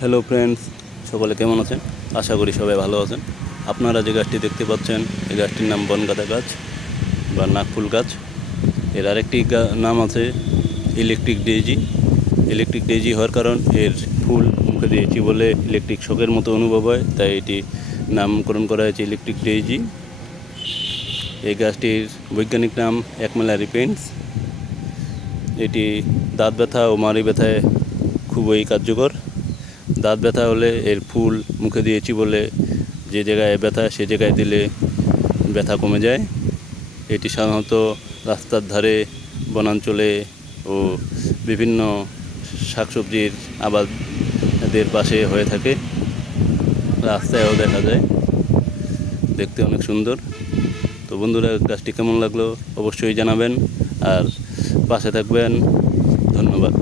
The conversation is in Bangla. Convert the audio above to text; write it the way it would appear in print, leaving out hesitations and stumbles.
হ্যালো ফ্রেন্ডস, সকলে কেমন আছেন? আশা করি সবাই ভালো আছেন। আপনারা যে গাছটি দেখতে পাচ্ছেন, এই গাছটির নাম বনগাঁদা গাছ বা নাকফুল গাছ। এর আরেকটি নাম আছে ইলেকট্রিক ডেইজি। ইলেকট্রিক ডেইজি হওয়ার কারণ এর ফুল মুখে দিয়েছি বলে ইলেকট্রিক শকের মতো অনুভব হয়, তাই এটি নামকরণ করা হয়েছে ইলেকট্রিক ডেইজি। এই গাছটির বৈজ্ঞানিক নাম অ্যাকমেলা রিপেন্স। এটি দাঁত ব্যথা ও মাড়ি ব্যথায় খুবই কার্যকর। দাঁত ব্যথা হলে এর ফুল মুখে দিয়েছি বলে যে জায়গায় ব্যথা সে জায়গায় দিলে ব্যথা কমে যায়। এটি সাধারণত রাস্তার ধারে, বনাঞ্চলে ও বিভিন্ন শাকসবজির আবাদের পাশে হয়ে থাকে। রাস্তায়ও দেখা যায়, দেখতে অনেক সুন্দর। তো বন্ধুরা, গাছটি কেমন লাগলো অবশ্যই জানাবেন আর পাশে থাকবেন। ধন্যবাদ।